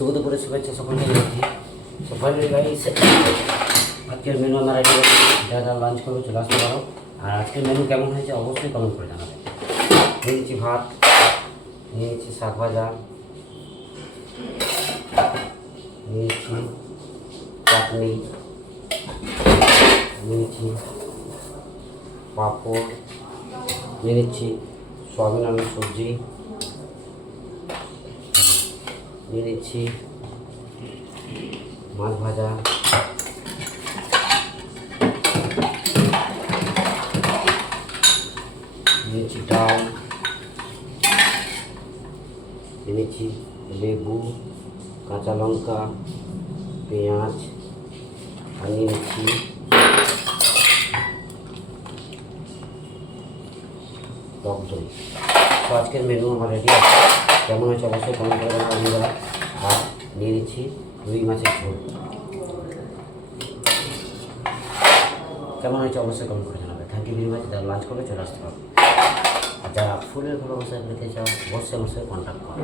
শুভ দুপুরে শুভেচ্ছা সকলকে জানাচ্ছি। সো ফাইনালি গাইস, আজকের মেনু আমার রেডি আছে, যারা লাঞ্চ করবে চলে আসতে পারো। আর আজকের মেনু কেমন হয়েছে অবশ্যই কমেন্ট করে জানাবে। নিয়েছি ভাত, নিয়েছি শাক ভাজা, নিয়েছি চাটনি, নিয়েছি পাঁপড়, নিয়ে নিচ্ছি সয়াবিন আলুর সবজি, নিয়ে নিচ্ছি মাছ ভাজা, নিয়েছি ডাল, নিয়েছি লেবু, কাঁচা লঙ্কা, পেঁয়াজ, আর নিয়ে নিচ্ছি টক দই। তো আজকের মেনু আমার রেডি আছে, কেমন হয়েছে অবশ্যই কমেন্ট করে জানাবেন। আর নিয়ে নিচ্ছি রুই মাছের ঝোল, কেমন হয়েছে অবশ্যই কমেন্ট করে জানাবে। Thank you very much. যারা লাঞ্চ করবে চলে আসতে পারবে। আর যারা ফুলের ভালোবাসা পেতে চাও অবশ্যই কন্ট্যাক্ট করো।